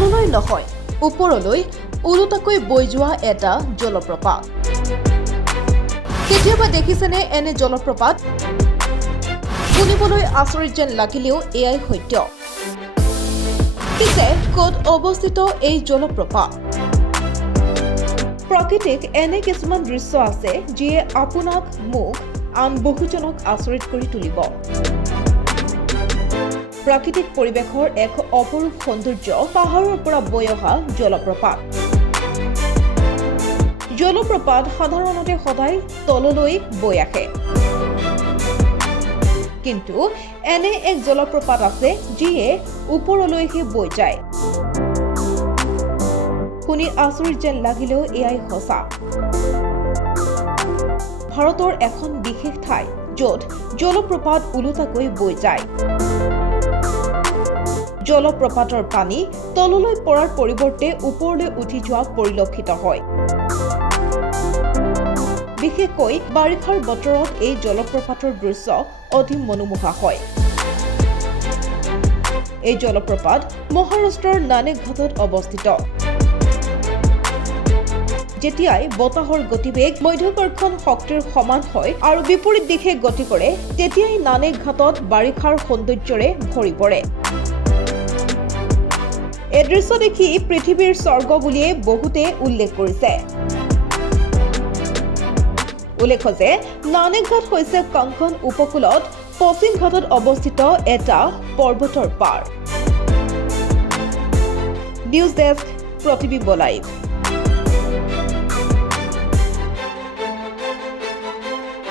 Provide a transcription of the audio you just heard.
তললৈ নহয় ওপৰলৈ ওলোটাকৈ বৈ যোৱা এটা জলপ্ৰপাত। কেতিয়াবা দেখিছেনে এনে জলপ্ৰপাত? শুনিবলৈ আচৰিত যেন লাগিলেও এয়াই সত্য। পিছে ক'ত অৱস্থিত এই জলপ্ৰপাত? প্ৰকৃতিক এনে কিছুমান দৃশ্য আছে যিয়ে আপোনাক মোক আন বহুজনক আচৰিত কৰি তুলিব। প্ৰাকৃতিক পৰিৱেশৰ এক অপৰূপ সৌন্দৰ্য পাহাৰৰ পৰা বৈ অহা জলপ্ৰপাত। জলপ্ৰপাত সাধাৰণতে সদায় তললৈ বৈ আহে, কিন্তু এনে এক জলপ্ৰপাত আছে যিয়ে ওপৰলৈহে বৈ যায়। শুনি আচৰিত যেন লাগিলেও এয়াই সঁচা। ভাৰতৰ এখন বিশেষ ঠাই য'ত জলপ্ৰপাত ওলোটাকৈ বৈ যায়। জলপ্ৰপাতৰ পানী তললৈ পৰাৰ পৰিৱৰ্তে ওপৰলৈ উঠি যোৱা পৰিলক্ষিত হয়। বিশেষকৈ বাৰিষাৰ বতৰত এই জলপ্ৰপাতৰ দৃশ্য অতি মনোমোহা হয়। এই জলপ্ৰপাত মহাৰাষ্ট্ৰৰ নানেক ঘাটত অৱস্থিত। যেতিয়াই বতাহৰ গতিবেগ মধ্যাকৰ্ষণ শক্তিৰ সমান হয় আৰু বিপৰীত দিশে গতি কৰে, তেতিয়াই নানেক ঘাটত বাৰিষাৰ সৌন্দৰ্যৰে ভৰি পৰে। এই দৃশ্য দেখি পৃথিৱীৰ স্বৰ্গ বুলিয়ে বহুতে উল্লেখ কৰিছে। উল্লেখ্য যে নানেক ঘাট হৈছে কঙ্কন উপকূলত পশ্চিম ঘাটত অৱস্থিত এটা পৰ্বতৰ পাৰ। নিউজ ডেস্ক, প্ৰতিবিম্ব লাইভ।